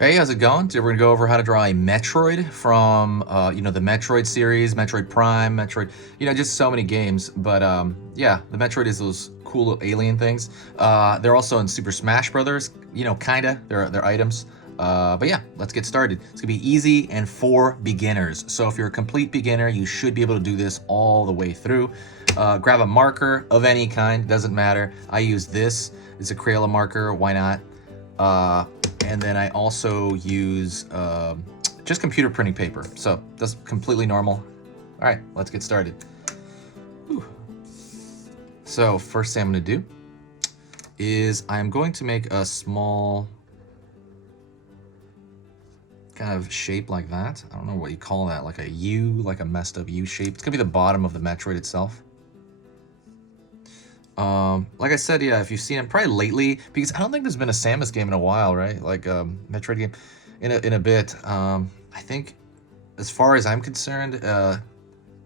Hey, how's it going? Today we're gonna go over how to draw a Metroid from, the Metroid series, Metroid Prime, Metroid, just so many games. But yeah, the Metroid is those cool little alien things. They're also in Super Smash Brothers, kinda. They're items. But yeah, let's get started. It's gonna be easy and for beginners. So if you're a complete beginner, you should be able to do this all the way through. Grab a marker of any kind, doesn't matter. I use this. It's a Crayola marker. Why not? And then I also use just computer printing paper. So that's completely normal. All right, let's get started. Whew. So first thing I'm gonna do is I'm going to make a small kind of shape like that. I don't know what you call that, like a U, like a messed up U shape. It's gonna be the bottom of the Metroid itself. Like I said, yeah, if you've seen it probably lately, because I don't think there's been a Samus game in a while, right? Like Metroid game in a bit. I think as far as I'm concerned, the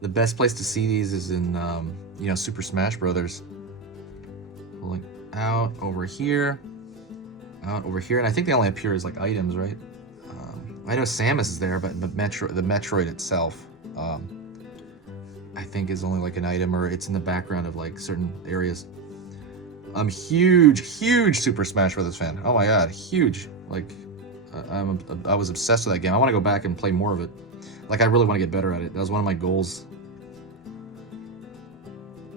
best place to see these is in Super Smash Brothers. Pulling out over here, and I think they only appear as like items, right? I know Samus is there, but the Metroid itself, I think is only like an item, or it's in the background of like certain areas. I'm huge Super Smash Brothers fan. Oh my god, huge. Like, I was obsessed with that game. I want to go back and play more of it. Like, I really want to get better at it. That was one of my goals.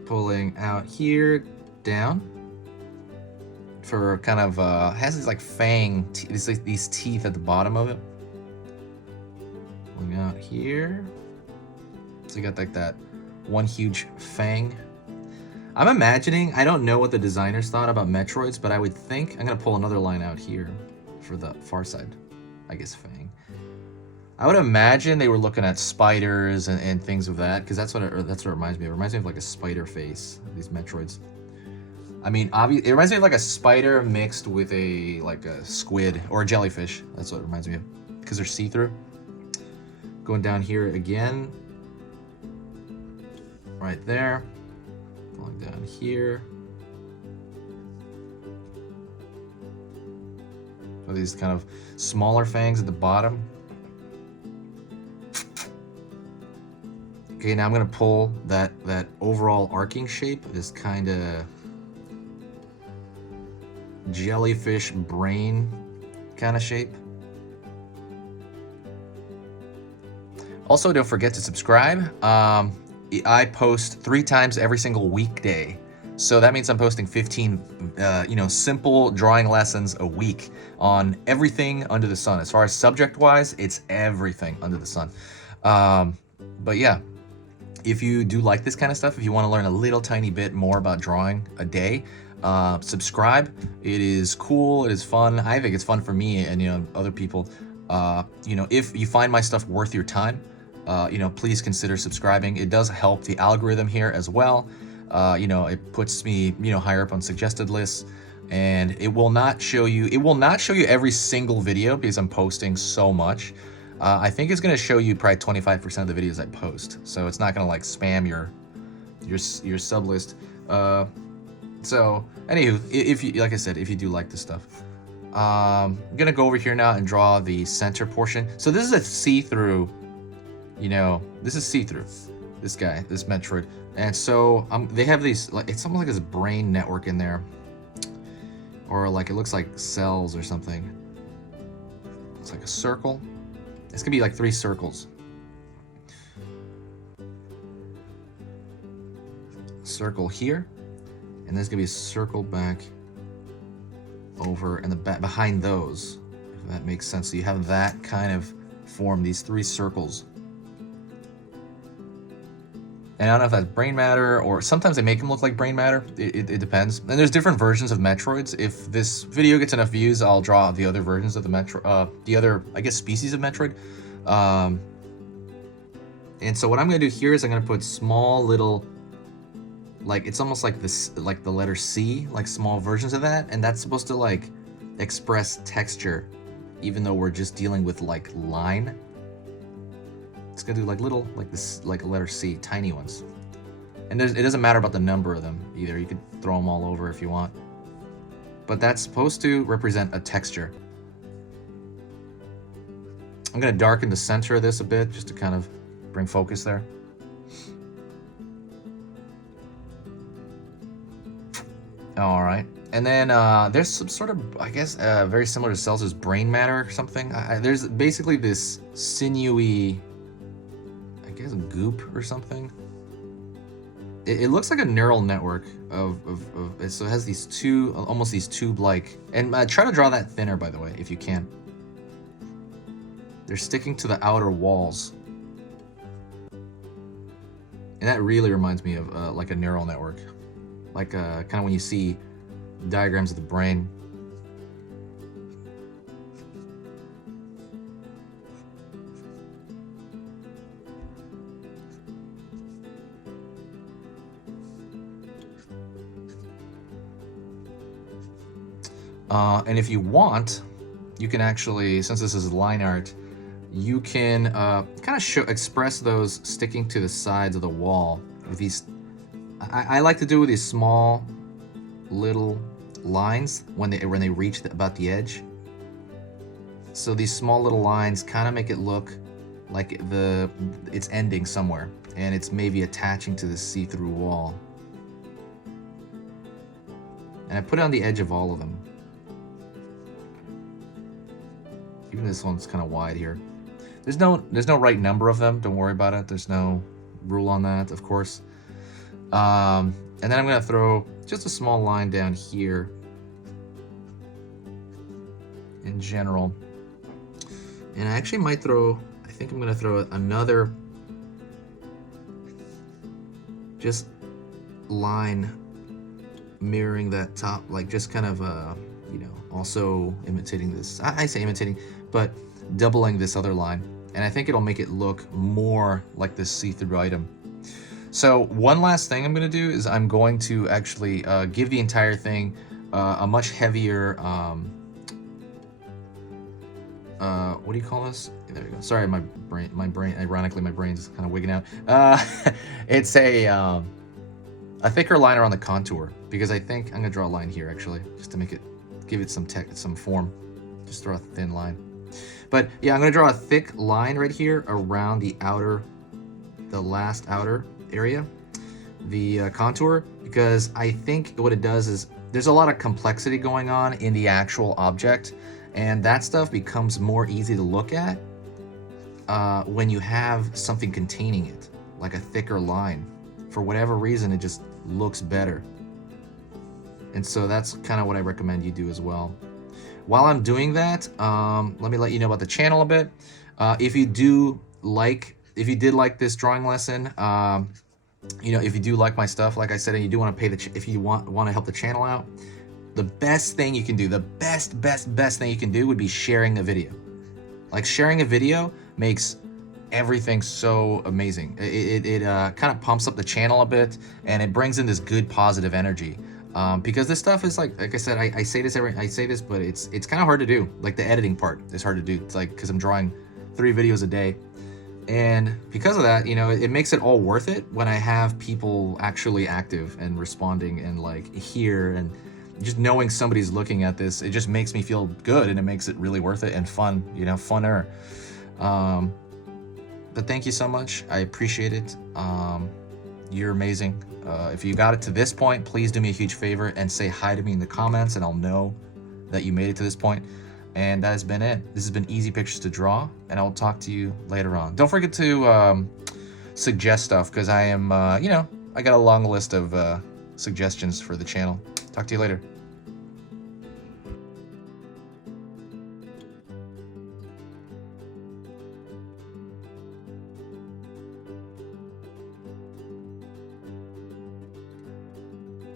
Pulling out here, down. For kind of, has these like fang, these teeth at the bottom of it. Pulling out here. So you got like that one huge fang. I'm imagining, I don't know what the designers thought about Metroids, but I would think, I'm gonna pull another line out here for the far side, I guess fang. I would imagine they were looking at spiders and things of that, because that's what it reminds me of. It reminds me of like a spider face, these Metroids. I mean, obviously, it reminds me of like a spider mixed with a squid or a jellyfish. That's what it reminds me of, because they're see-through. Going down here again, right there. Going down here. So these kind of smaller fangs at the bottom. Okay, now I'm gonna pull that overall arcing shape, this kind of jellyfish brain kind of shape. Also, don't forget to subscribe. I post 3 times every single weekday. So that means I'm posting 15, simple drawing lessons a week on everything under the sun. As far as subject-wise, it's everything under the sun. But yeah, if you do like this kind of stuff, if you want to learn a little tiny bit more about drawing a day, subscribe. It is cool. It is fun. I think it's fun for me and other people. If you find my stuff worth your time, please consider subscribing. It does help the algorithm here as well. It puts me, higher up on suggested lists, and it will not show you every single video because I'm posting so much. I think it's going to show you probably 25% of the videos I post. So it's not going to like spam your sub list. So anywho, if you, like I said, if you do like this stuff, I'm going to go over here now and draw the center portion. So this is a see-through. This is see-through, this Metroid. And so they have these, like, it's almost like this brain network in there. Or like, it looks like cells or something. It's like a circle. It's gonna be like 3 circles. Circle here. And there's gonna be a circle back over and the back behind those, if that makes sense. So you have that kind of form, these 3 circles. And I don't know if that's brain matter, or sometimes they make them look like brain matter. It depends. And there's different versions of Metroids. If this video gets enough views, I'll draw the other versions of the other, I guess, species of Metroid. And so what I'm gonna do here is I'm gonna put small little, like, it's almost like this, like the letter C, like small versions of that. And that's supposed to like express texture, even though we're just dealing with like line. It's gonna do like little, like this, like a letter C, tiny ones. And it doesn't matter about the number of them either. You could throw them all over if you want. But that's supposed to represent a texture. I'm going to darken the center of this a bit just to kind of bring focus there. All right. And then there's some sort of, I guess, very similar to cells as brain matter or something. There's basically this sinewy, I guess, goop or something. It looks like a neural network so it has these two, almost these tube-like, and try to draw that thinner, by the way, if you can. They're sticking to the outer walls. And that really reminds me of like a neural network. Like kind of when you see diagrams of the brain. And if you want, you can actually, since this is line art, you can kind of express those sticking to the sides of the wall with these. I like to do with these small little lines when they reach about the edge. So these small little lines kind of make it look like it's ending somewhere, and it's maybe attaching to the see-through wall. And I put it on the edge of all of them. Even this one's kind of wide here. There's no right number of them. Don't worry about it. There's no rule on that, of course. And then I'm gonna throw just a small line down here in general. And I actually might throw, I think I'm gonna throw another just line mirroring that top, like just kind of, you know, also imitating this. I say imitating, but doubling this other line. And I think it'll make it look more like this see-through item. So one last thing I'm going to do is I'm going to actually give the entire thing a much heavier, what do you call this? There we go. Sorry, my brain, ironically, my brain's kind of wigging out. It's a thicker liner on the contour, because I think I'm going to draw a line here, actually, just to make it, give it some form. Just throw a thin line. But yeah, I'm going to draw a thick line right here around the last outer area, the contour, because I think what it does is there's a lot of complexity going on in the actual object, and that stuff becomes more easy to look at when you have something containing it, like a thicker line. For whatever reason, it just looks better. And so that's kind of what I recommend you do as well. While I'm doing that, let me let you know about the channel a bit. If you did like this drawing lesson, you know, if you do like my stuff, like I said, and you do want to if you want to help the channel out, the best thing you can do, the best thing you can do would be sharing a video. Like, sharing a video makes everything so amazing. It kind of pumps up the channel a bit, and it brings in this good positive energy. Because this stuff is like I said, I say this, but it's kind of hard to do. Like, the editing part is hard to do. It's like, because I'm drawing 3 videos a day, and because of that, you know, it makes it all worth it when I have people actually active and responding and like here, and just knowing somebody's looking at this, it just makes me feel good, and it makes it really worth it and fun, you know, funner. But thank you so much. I appreciate it. You're amazing. If you got it to this point, please do me a huge favor and say hi to me in the comments, and I'll know that you made it to this point. And that has been it. This has been Easy Pictures to Draw, and I will talk to you later on. Don't forget to suggest stuff, because I am, you know, I got a long list of suggestions for the channel. Talk to you later.